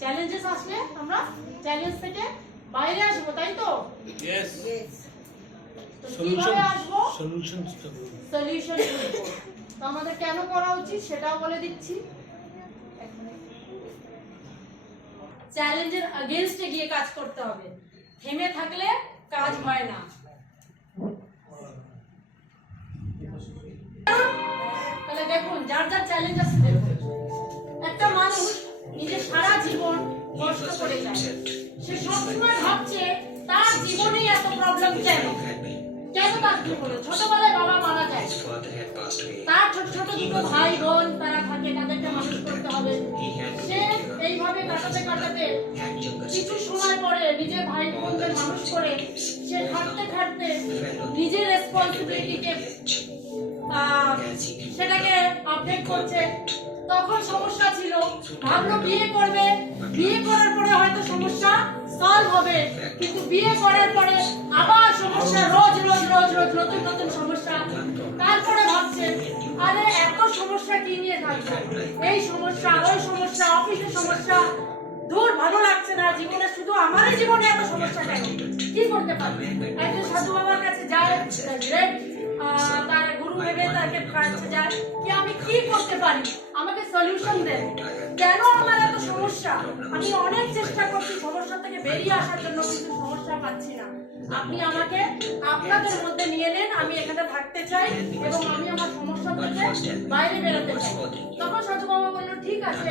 Challenges আসলে আমরা challenge থেকে বাইরে আসবো, তাই তো? यस তো কিভাবে আসবো? সলিউশন তো আমাদের কেন করা উচিত সেটাও বলে দিচ্ছি। চ্যালেঞ্জের अगेंस्ट গিয়ে কাজ করতে হবে, থেমে থাকলে কাজ হয় না। তাহলে দেখুন, যার যার চ্যালেঞ্জ আছে দেখুন। একটা মানুষ নিজের সারা জীবন কষ্ট করে যায়, সে সবসময় ভাবছে তার জীবনে এত প্রবলেম কেন তার জীবনে। ছোটবেলায় বাবা মারা যায়, তার ছোট ছোট দুটো ভাই বোন তারা থাকে, তাদেরকে মানুষ করতে হবে। সে এইভাবে কাটাতে কাটাতে কিছু সময় পরে নিজের ভাই বোনদের মানুষ করে সে খাটতে খাটতে নিজের রেসপন্সিবিলিটিকে সেটাকে আপডেট করছে। তখন সমস্যা ছিল, ভাবলো বিয়ে করবে, বিয়ে করার পরে হয়তো সমস্যা সলভ হবে, কিন্তু বিয়ে করার পরে আবার সমস্যা, রোজ রোজ রোজ রোজ নতুন নতুন সমস্যা। তারপরে ভাবছে আরে এত সমস্যা কি নিয়ে থাকবে, এই সমস্যা ওই সমস্যা, অফিসের সমস্যা, দূর ভালো লাগছে না জীবনে, শুধু আমারই জীবনে এত সমস্যা কেন, কি করতে পারবে? একজন সাধু বাবার কাছে যায়, তার গুরু ভেবে তাকে কাছে যায় কি আমি কি করতে পারি, আমাকে সলিউশন দেন, কেন আমার এত সমস্যা, আমি অনেক চেষ্টা করছি সমস্যা থেকে বেরিয়ে আসার জন্য, কিন্তু সমস্যা পাচ্ছি না, আপনি আমাকে আপনাদের মধ্যে নিয়ে নেন, আমি এখানে থাকতে চাই এবং আমি আমার সমস্যা থেকে বাইরে বেরোতে চাই। তখন সাধু বাবা বললো ঠিক আছে,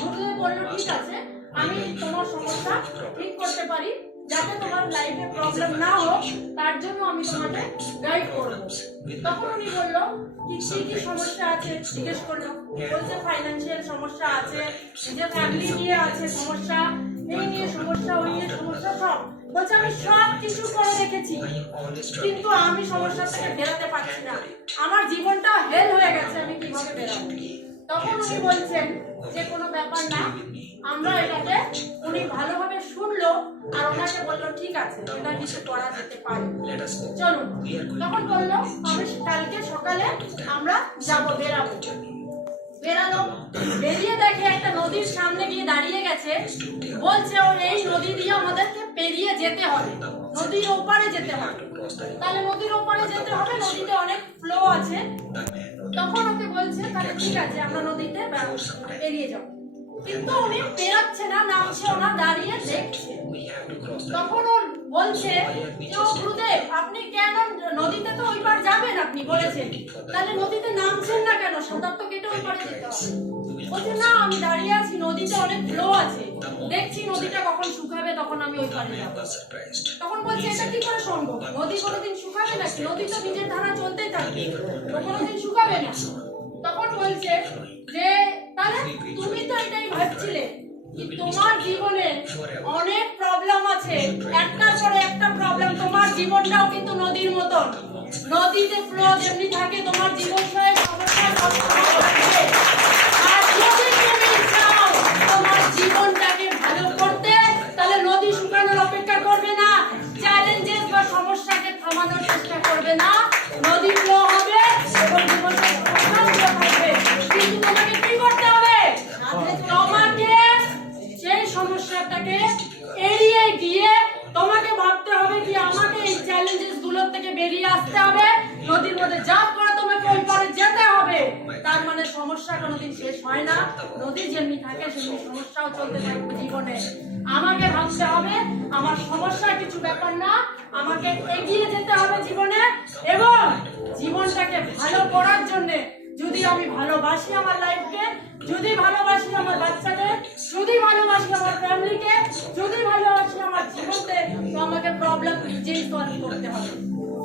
গুরুদেব বললো ঠিক আছে, আমি তোমার সমস্যা ঠিক করতে পারি, যাতে তোমার লাইফে প্রবলেম না হোক তার জন্য আমি তোমাকে গাইড করব। তখন উনি বললো কি কি সমস্যা আছে জিজ্ঞেস করলো, বলছে ফাইন্যান্সিয়াল সমস্যা আছে, নিজের ফ্যামিলি নিয়ে আছে সমস্যা, এই নিয়ে সমস্যা, ওই নিয়ে সমস্যা, সব বলছে আমি সব কিছু করে দেখেছি, কিন্তু আমি সমস্যা থেকে বেরোতে পারছি না, আমার জীবনটা হেল হয়ে গেছে, আমি কিভাবে বেরোবো? তখন উনি বলছেন যে কোনো ব্যাপার না, আমরা এটাকে, উনি ভালোভাবে শুনলো আর ওনাকে বললো ঠিক আছে এটা কিছু করা যেতে পারে, চলুন। তখন বললো আমি কালকে সকালে আমরা যাবো, বেরালো, বেরিয়ে দেখে একটা নদীর সামনে গিয়ে দাঁড়িয়ে গেছে, বলছে ও এই নদী দিয়ে আমাদেরকে পেরিয়ে যেতে হবে, নদীর ওপারে যেতে হবে। তাহলে নদীর ওপারে যেতে হবে, নদীতে অনেক ফ্লো আছে। তখন ওকে বলছে তাহলে ঠিক আছে আমরা নদীতে পেরিয়ে যাবো, কিন্তু উনি পেরাচ্ছে না, নামছেও না, দাঁড়িয়ে দেখছে। তখন ও বলছে যে ও গুরুদেব আপনি কেন নদীতে তো ওই পার যাবেন, আপনি বলেছেন, তাহলে নদীতে নামছেন না কেন, সাঁতার তো কেটে ওই পারে যেতে হবে। বলছে না আমি দাঁড়িয়ে আছি, নদীতে অনেক ফ্লো আছে, দেখছি নদীটা কখন শুকাবে তখন আমি ওই পারে যাবো। তখন বলছে এটা কি করে সম্ভব, নদী কোনোদিন শুকাবে নাকি, নদী তো নিজের ধারা চলতেই থাকবে, ও কোনোদিন শুকাবে না। তখন বলছে যে তাহলে তুমি তো এটাই ভাবছিলে কি তোমার জীবনে অনেক প্রবলেম আছে, একটার পরে একটা প্রবলেম, তোমার জীবনটাও কিন্তু নদীর মতন, নদীতে ফ্লো যেমনি থাকে তোমার জীবন সমস্যা, আর যদি তুমি চাও তোমার জীবনটাকে ভালো করতে, তাহলে নদী শুকানোর অপেক্ষা করবে না, চ্যালেঞ্জেস বা সমস্যাকে থামানোর চেষ্টা করবে না, নদী ফ্লো হবে এবং জীবনটা থাকবে। কিন্তু তোমাকে কি করতে হবে, তোমাকে সেই সমস্যাটাকে এড়িয়ে গিয়ে তোমাকে ভাবতে হবে কি আমাকে এই চ্যালেঞ্জেস গুলোর থেকে বেরিয়ে আসতে হবে, নদীর মধ্যে জাম্প করে তোমাকে ওই পারে যেতে হবে। তার মানে সমস্যা কোনোদিন শেষ হয় না, নদী যেমনি থাকে সেমনি সমস্যাও চলতে থাকবে জীবনে। আমাকে ভাবতে হবে আমার সমস্যা কিছু ব্যাপার না, আমাকে এগিয়ে যেতে হবে জীবনে, এবং জীবনটাকে ভালো করার জন্য যদি আমি ভালোবাসি আমার লাইফকে, যদি ভালোবাসি আমার বাচ্চাদের, যদি ভালোবাসি আমার ফ্যামিলিকে, যদি ভালোবাসি আমার জীবনকে, তো আমাকে প্রবলেম নিজেই সলভ করতে হবে,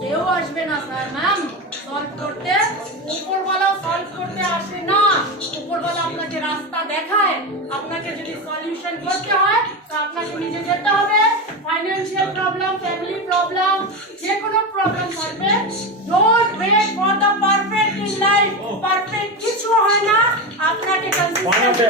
কেউ আসবে না স্যার ম্যাম সলভ করতে, উপরওয়ালাও সলভ করতে আসে না, উপরওয়ালা আপনাকে রাস্তা দেখায়, আপনাকে যদি সলিউশন করতে হয় তো আপনাকে নিজে যেতে হবে। ফাইন্যান্সিয়াল প্রবলেম, ফ্যামিলি প্রবলেম, যে কোনো প্রবলেম থাকবে, don't wait for the perfect in life, perfect কিছু হয় না, আপনাকে কনসিস্টেন্ট হবে,